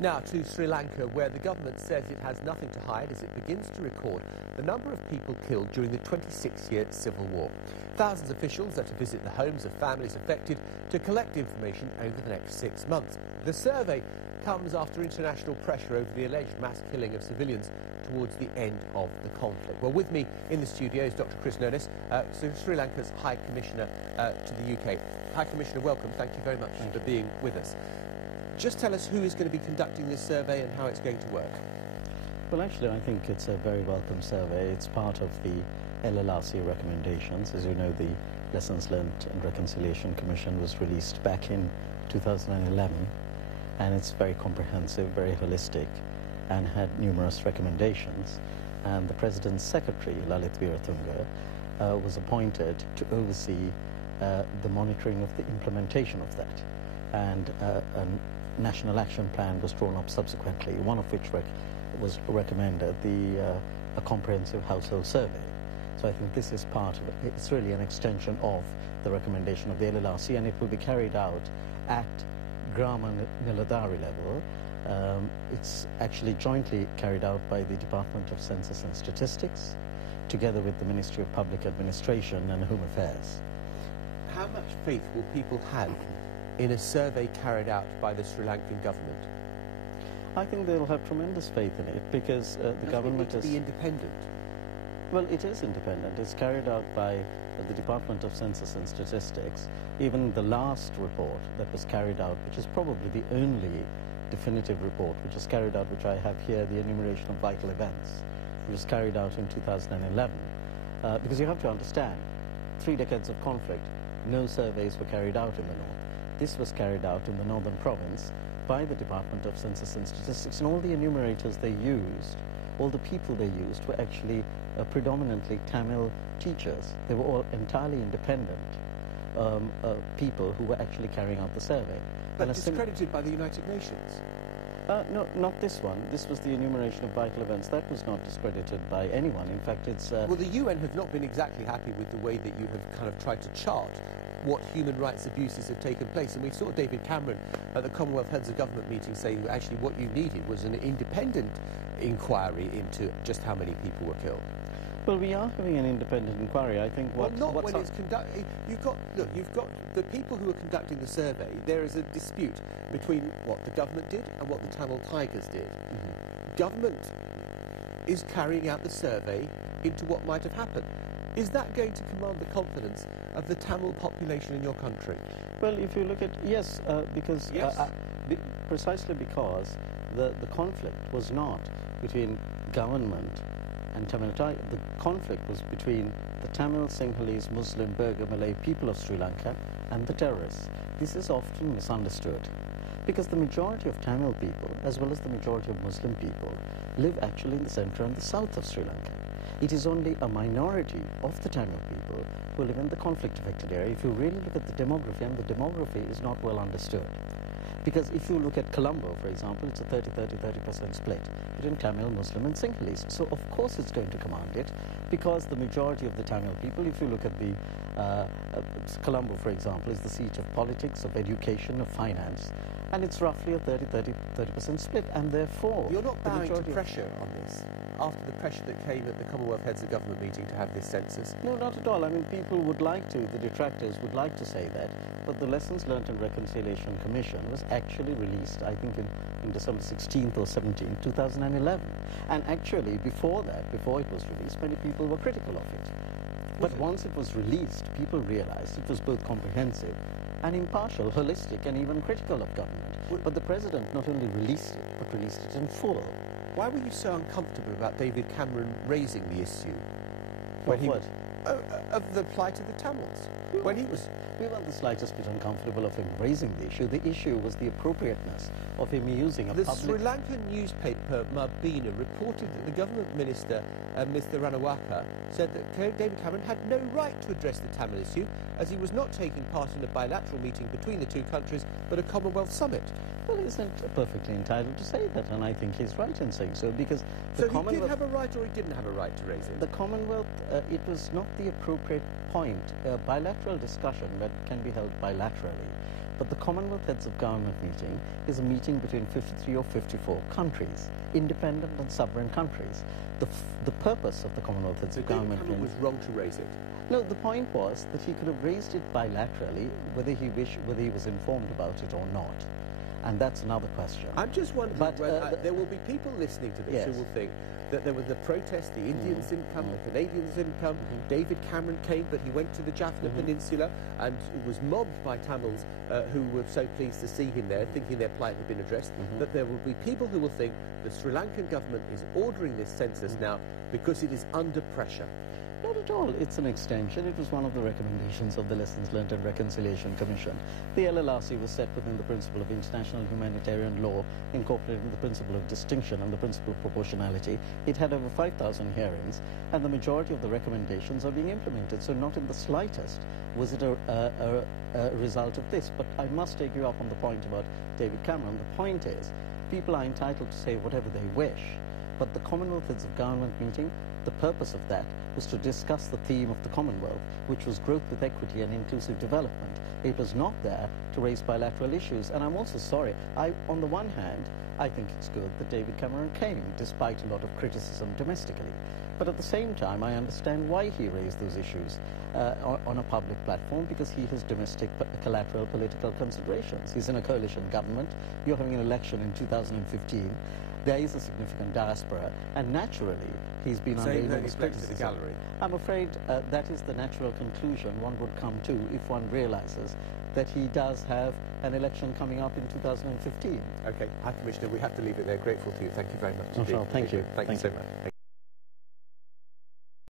Now to Sri Lanka, where the government says it has nothing to hide as it begins to record the number of people killed during the 26-year civil war. Thousands of officials are to visit the homes of families affected to collect information over the next 6 months. The survey comes after international pressure over the alleged mass killing of civilians towards the end of the conflict. Well, with me in the studio is Dr Chris Nonis, Sri Lanka's High Commissioner to the UK. High Commissioner, welcome. Thank you very much for being with us. Just tell us who is going to be conducting this survey and how it's going to work. Well, actually, I think it's a very welcome survey. It's part of the LLRC recommendations. As you know, the Lessons Learned and Reconciliation Commission was released back in 2011, and it's very comprehensive, very holistic, and had numerous recommendations. And the President's Secretary, Lalit Veeratunga, was appointed to oversee the monitoring of the implementation of that. And a national action plan was drawn up subsequently, one of which was recommended, a comprehensive household survey. So I think this is part of it. It's really an extension of the recommendation of the LLRC, and it will be carried out at Grama Niladhari level. It's actually jointly carried out by the Department of Census and Statistics, together with the Ministry of Public Administration and Home Affairs. How much faith will people have in a survey carried out by the Sri Lankan government? I think they'll have tremendous faith in it because the government is... be independent? Well, it is independent. It's carried out by the Department of Census and Statistics. Even the last report that was carried out, which is probably the only definitive report which was carried out, which I have here, the enumeration of vital events, which was carried out in 2011. Because you have to understand, 3 decades of conflict, no surveys were carried out in the north. This was carried out in the northern province by the Department of Census and Statistics, and all the enumerators they used, all the people they used were actually predominantly Tamil teachers. They were all entirely independent people who were actually carrying out the survey. But discredited by the United Nations? No, not this one. This was the enumeration of vital events. That was not discredited by anyone. In fact, it's... Well, the UN have not been exactly happy with the way that you have kind of tried to chart what human rights abuses have taken place. And we saw David Cameron at the Commonwealth Heads of Government meeting saying that actually what you needed was an independent inquiry into just how many people were killed. Well, we are having an independent inquiry. I think well, not when it's conducted. You've got the people who are conducting the survey. There is a dispute between what the government did and what the Tamil Tigers did. Government is carrying out the survey into what might have happened. Is that going to command the confidence of the Tamil population in your country? Well, if you look at, yes, because precisely because the conflict was not between government and Tamil Tigers. The conflict was between the Tamil, Sinhalese, Muslim, Burgher, Malay people of Sri Lanka and the terrorists. This is often misunderstood because the majority of Tamil people, as well as the majority of Muslim people, live actually in the centre and the south of Sri Lanka. It is only a minority of the Tamil people who live in the conflict-affected area. If you really look at the demography, and the demography is not well understood. Because if you look at Colombo, for example, it's a 30% split between Tamil, Muslim and Sinhalese. So of course it's going to command it, because the majority of the Tamil people, if you look at the Colombo, for example, is the seat of politics, of education, of finance, and it's roughly a 30% split, and therefore... You're not bowing to pressure on this? After the pressure that came at the Commonwealth Heads of Government meeting to have this census? No, not at all. I mean, people would like to, the detractors would like to say that, but the Lessons Learned and Reconciliation Commission was actually released, I think, in December 16th or 17th, 2011. And actually, before that, before it was released, many people were critical of it. But once it was released, people realized it was both comprehensive and impartial, holistic, and even critical of government. But the President not only released it, but released it in full. Why were you so uncomfortable about David Cameron raising the issue? Of the plight of the Tamils. We weren't the slightest bit uncomfortable of him raising the issue. The issue was the appropriateness of him using a public... The Sri Lankan newspaper Marbina reported that the government minister, Mr Ranawaka, said that David Cameron had no right to address the Tamil issue, as he was not taking part in a bilateral meeting between the two countries, but a Commonwealth summit. Well, he isn't perfectly entitled to say that, and I think he's right in saying so, because the Commonwealth... So he did have a right, or he didn't have a right to raise it? The Commonwealth, it was not the appropriate point. Bilateral discussion that can be held bilaterally But the Commonwealth Heads of Government meeting is a meeting between 53 or 54 countries, independent and sovereign countries. The purpose of the Commonwealth Heads of Government meeting was wrong to raise it. No, the point was that he could have raised it bilaterally, whether he was informed about it or not. And that's another question. I'm just wondering whether there will be people listening to this who will think that there was the protest, the Indians didn't come, the Canadians didn't come, David Cameron came, but he went to the Jaffna Peninsula and was mobbed by Tamils who were so pleased to see him there, thinking their plight had been addressed, that there will be people who will think the Sri Lankan government is ordering this census now because it is under pressure. Not at all. It's an extension. It was one of the recommendations of the Lessons Learned and Reconciliation Commission. The LLRC was set within the principle of international humanitarian law, incorporating the principle of distinction and the principle of proportionality. It had over 5,000 hearings, and the majority of the recommendations are being implemented. So not in the slightest was it a result of this. But I must take you up on the point about David Cameron. The point is, people are entitled to say whatever they wish, but the Commonwealth Heads of Government meeting, the purpose of that was to discuss the theme of the Commonwealth, which was growth with equity and inclusive development. It was not there to raise bilateral issues. And I'm also sorry, on the one hand, I think it's good that David Cameron came, despite a lot of criticism domestically. But at the same time, I understand why he raised those issues on a public platform, because he has domestic collateral political considerations. He's in a coalition government. You're having an election in 2015. There is a significant diaspora, and naturally, he's been under enormous criticism. I'm afraid that is the natural conclusion one would come to if one realizes that he does have an election coming up in 2015. Okay, High Commissioner, we have to leave it there. Grateful to you. Thank you very much indeed. Thank you. Thank you so much.